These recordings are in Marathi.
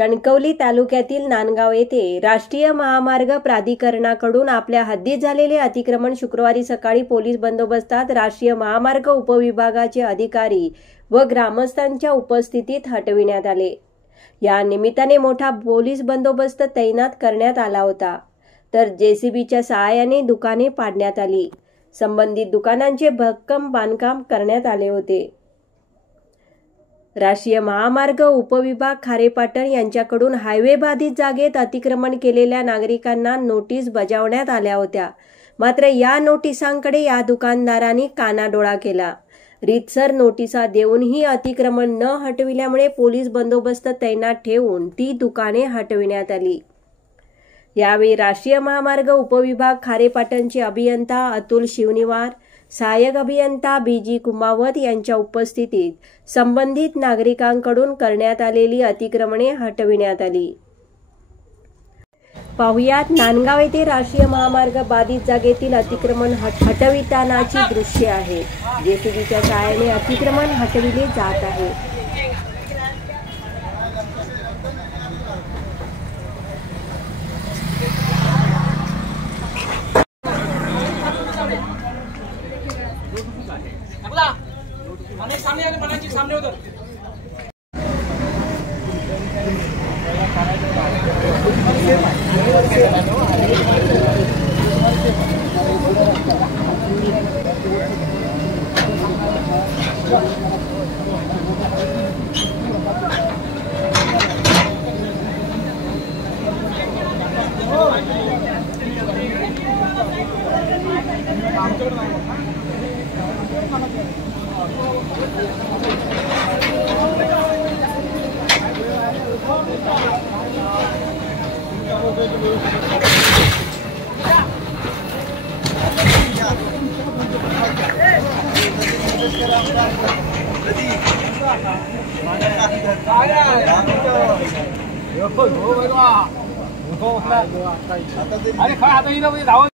कणकवली तालुक्यातील नांदगाव येथे राष्ट्रीय महामार्ग प्राधिकरणाकडून आपल्या हद्दीत झालेले अतिक्रमण शुक्रवारी सकाळी पोलीस बंदोबस्तात राष्ट्रीय महामार्ग उपविभागाचे अधिकारी व ग्रामस्थांच्या उपस्थितीत हटविण्यात आले। या निमित्ताने मोठा पोलीस बंदोबस्त तैनात करण्यात आला होता, तर जेसीबीच्या सहाय्याने दुकाने पाडण्यात आली। संबंधित दुकानांचे भक्कम बांधकाम करण्यात आले होते। राष्ट्रीय महामार्ग उपविभाग खारेपाटण यांच्याकडून हायवे बाधित जागेत अतिक्रमण केलेल्या नागरिकांना नोटीस बजावण्यात आल्या होत्या। मात्र या नोटिसांकडे या दुकानदारांनी कानाडोळा केला। रीतसर नोटिसा देऊनही अतिक्रमण न हटविल्यामुळे पोलीस बंदोबस्त तैनात ठेवून ती दुकाने हटविण्यात आली। यावेळी राष्ट्रीय महामार्ग उपविभाग खारेपाटणचे अभियंता अतुल शिवनिवार, सहाय्यक अभियंता बीजी कुमावत यांच्या उपस्थितीत संबंधित नागरिकांकडून करण्यात आलेली अतिक्रमणे हटविण्यात आली। पाहुयात नांदगाव येथे राष्ट्रीय महामार्ग बाधित जागेतील अतिक्रमण हटवितानाची दृश्य आहे। जेसीबीच्या सहाय्याने अतिक्रमण हटविले जात आहे। सामने उधर अरे खा आता इथं म्हणजे धावत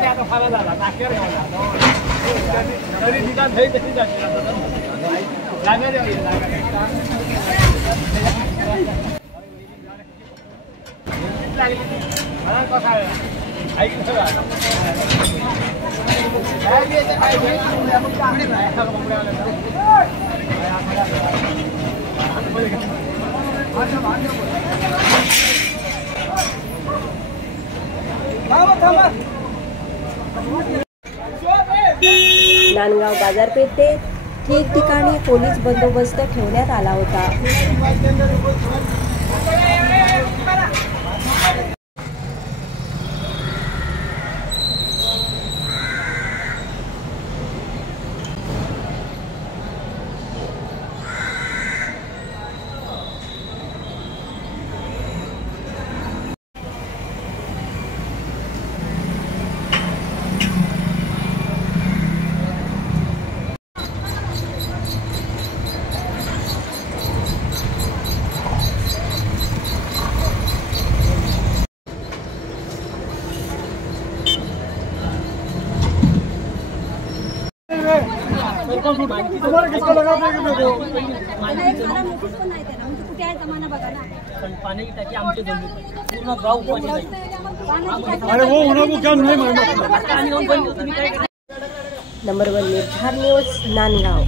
आता फाला झाला नाक्यावर तरी ठिकाण हे कशी जाते नांदगाव बाजारपेठ ते ठिकठिकाणी पोलीस बंदोबस्त ठेवण्यात आला होता। तुम्हाला किसको लगा देगा देखो कुठे आहे जमाना बघा ना। पाणी की टाकी आमचे दोन पूर्ण गाव पाणी अरे वो होना क्या नहीं मालूम। नंबर 1 निर्धार न्यूज नांदगाव।